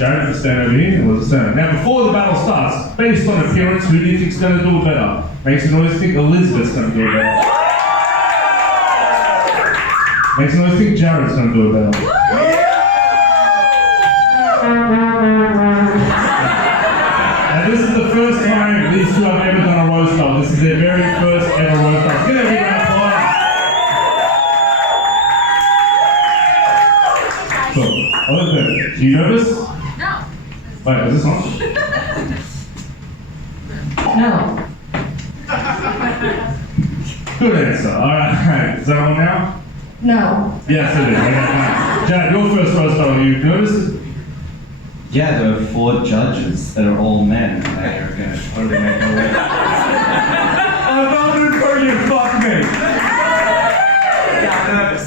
Jared for stand over here, and we'll stand. Now, before the battle starts, based on appearance, who do you think's going to do it better? Makes some noise think Elizabeth's going to do it better. Makes some noise think Jared's going to do it better. Now, this is the first time these two have ever done a roast battle. This is their very first ever roast battle. Give it a big round of applause. Cool. Elizabeth, are you nervous? No. Wait, is this on? No. Good answer. Alright, is that on now? No. Yes, it is. Okay, Jared, your first roast battle, you nervous? Yeah, there are 4 judges that are all men, and they are going to totally make a win. I'm voting for you, fuck me! Yeah, I'm nervous.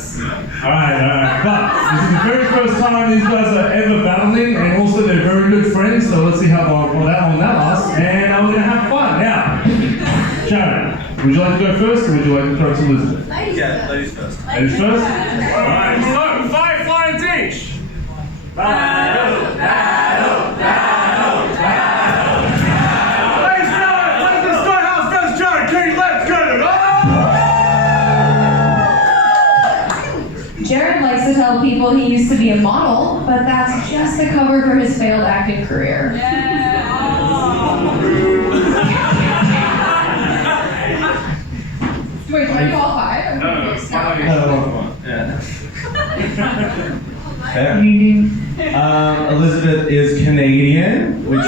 Alright. But this is the very first time these guys are ever battling, and also they're very good friends, so let's see how long that lasts, and we're going to have fun. Now, Jared, would you like to go first, or would you like to throw it to Elizabeth? Yeah, ladies first. Ladies first? Alright, so 5 lines each! Battle! Ladies and gentlemen, let's the Stonehouse versus Jared Keane, let's get it on! Jared likes to tell people he used to be a model, but that's just a cover for his failed acting career. Wait, do I qualify? No. Yeah. Fair. Elizabeth is Canadian, which...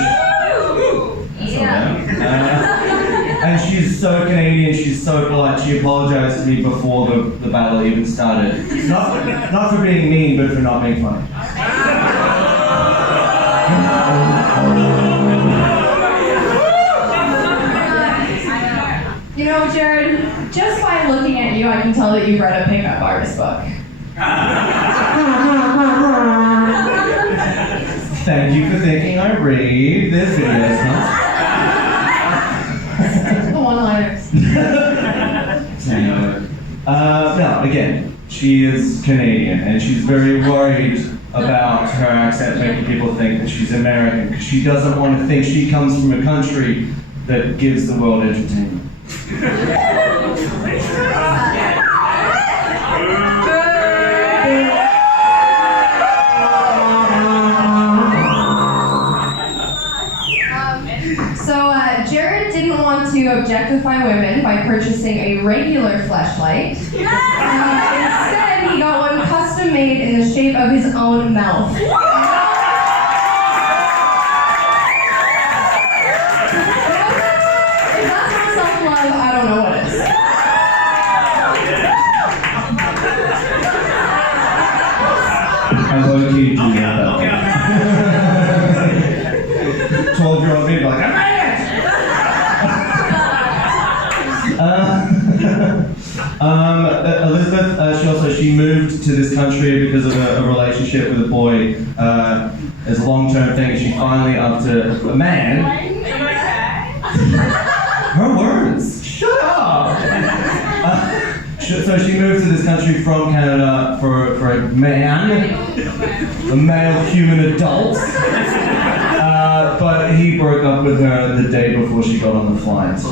and she's so Canadian, she's so polite. She apologized to me before the battle even started. Not for being mean, but for not being funny. You know, Jared, just by looking at you, I can tell that you've read a pickup artist book. Thank you for thinking I read this video. The one-liners. No, again, she is Canadian, and she's very worried about her accent making people think that she's American, because she doesn't want to think she comes from a country that gives the world entertainment. Jared didn't want to objectify women by purchasing a regular fleshlight. Instead, he got one custom made in the shape of his own mouth. If that's not self-love, I don't know what is. I'm low-key do that. 12-year-old me like, I made it! Elizabeth, she moved to this country because of a relationship with a boy as a long-term thing. She finally, after a man, her words, shut up! So she moved to this country from Canada for a man, a male human adult. But he broke up with her the day before she got on the flight.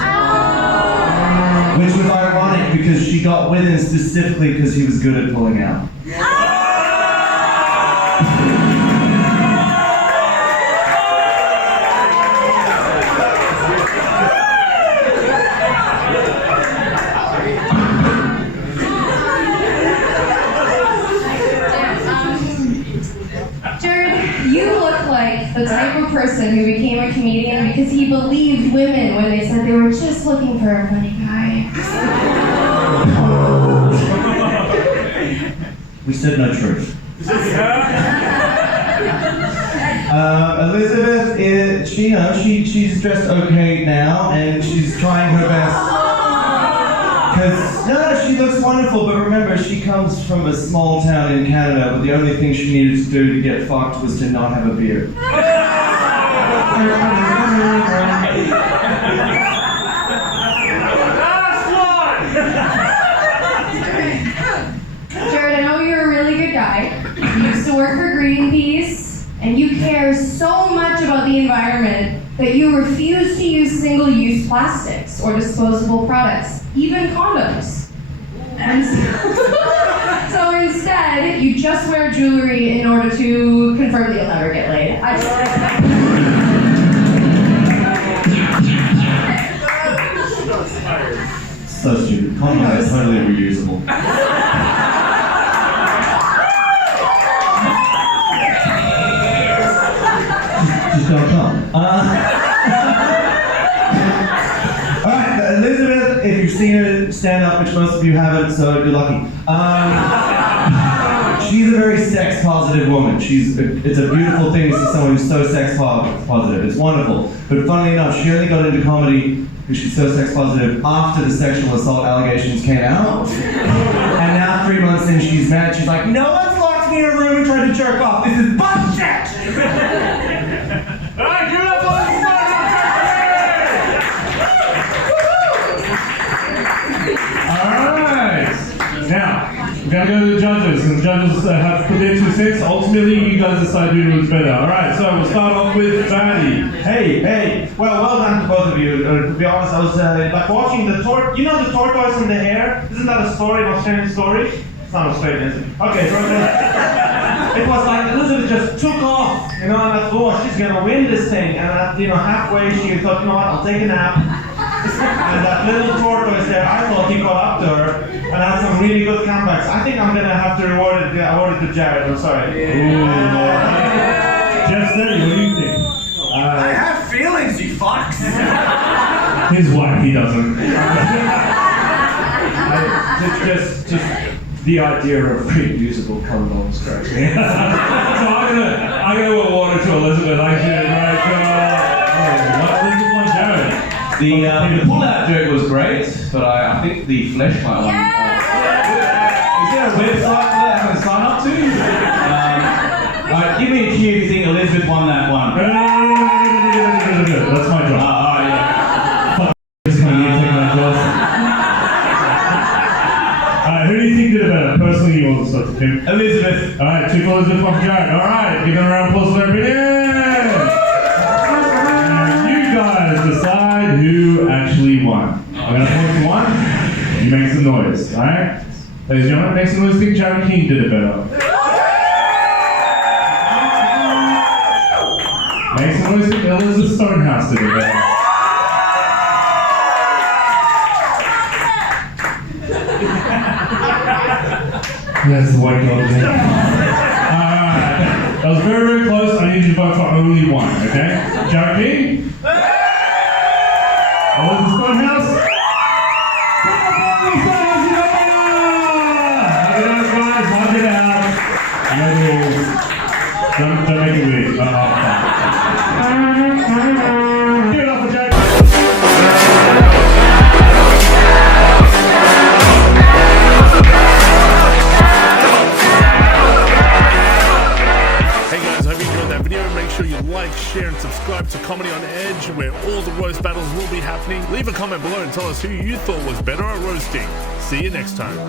Which was ironic because she got with him specifically because he was good at pulling out. The type of person who became a comedian because he believed women when they said they were just looking for a funny guy. We said no truth. Elizabeth is, she's dressed okay now, and she's trying her best. No, she looks wonderful, but remember, she comes from a small town in Canada, but the only thing she needed to do to get fucked was to not have a beard. Jared, I know you're a really good guy. You used to work for Greenpeace, and you care so much about the environment that you refuse to use single-use plastics or disposable products, even condoms. And so instead, you just wear jewelry in order to confirm that you'll never get laid. So stupid. Condoms are totally reusable. Just don't come. Alright, Elizabeth, if you've seen her stand up, which most of you haven't, so you're lucky. She's a very sex positive woman. It's a beautiful thing to see someone who's so sex positive. It's wonderful. But funnily enough, she only got into comedy because she's so sex positive after the sexual assault allegations came out. And now 3 months in, she's mad. She's like, no one's locked me in a room and tried to jerk off. This is bullshit! Alright, give it up for the Alright. Now, we're going to go to the judges, and the judges have put their 2 cents. Ultimately, you guys decide who was better. Alright, so we'll start off with Fanny. Hey, well done to both of you. To be honest, I was like watching the you know the tortoise and the hare? Isn't that a story, an Australian story? It's not Australian, is it? Okay, so it was like Elizabeth just took off, you know, and I thought, oh, she's gonna win this thing. And halfway she thought, you know what, I'll take a nap. And that little tortoise there, I thought he got up to her and had some really good comebacks. I think I'm gonna have to award it to Jared. I'm sorry. Jeff Steady, what do you think? I have feelings, you fucks! His wife, he doesn't. Just the idea of reusable condoms cracks me. So I'm gonna award it to Elizabeth. Actually, right? Elizabeth Jared. The pull-out joke was great, but I think the fleshlight one. Is there a website that I can sign up to? Give me a cue if you think Elizabeth won that one. That's my job. Alright, who do you think did it better? Personally, you want to start to Tim? Elizabeth. Alright, 2 for Elizabeth, 1 for Jared. Alright, give them a round of applause for their opinion. And you guys decide who actually won. I'm gonna point to 1. You make some noise. Alright? Ladies and gentlemen, make some noise. Think Jared Keane did it better. Make some noise. Think Elizabeth Stonehouse did it better. Yes, the white dog thing. Alright. That was very, very close. I need you to vote for only 1, okay? Jared Keane? Elizabeth Stonehouse? Hug it out. Don't make it weird. Give it up for Jared. Sure you like, share and subscribe to Comedy on Edge, where all the roast battles will be happening. Leave a comment below and tell us who you thought was better at roasting. See you next time.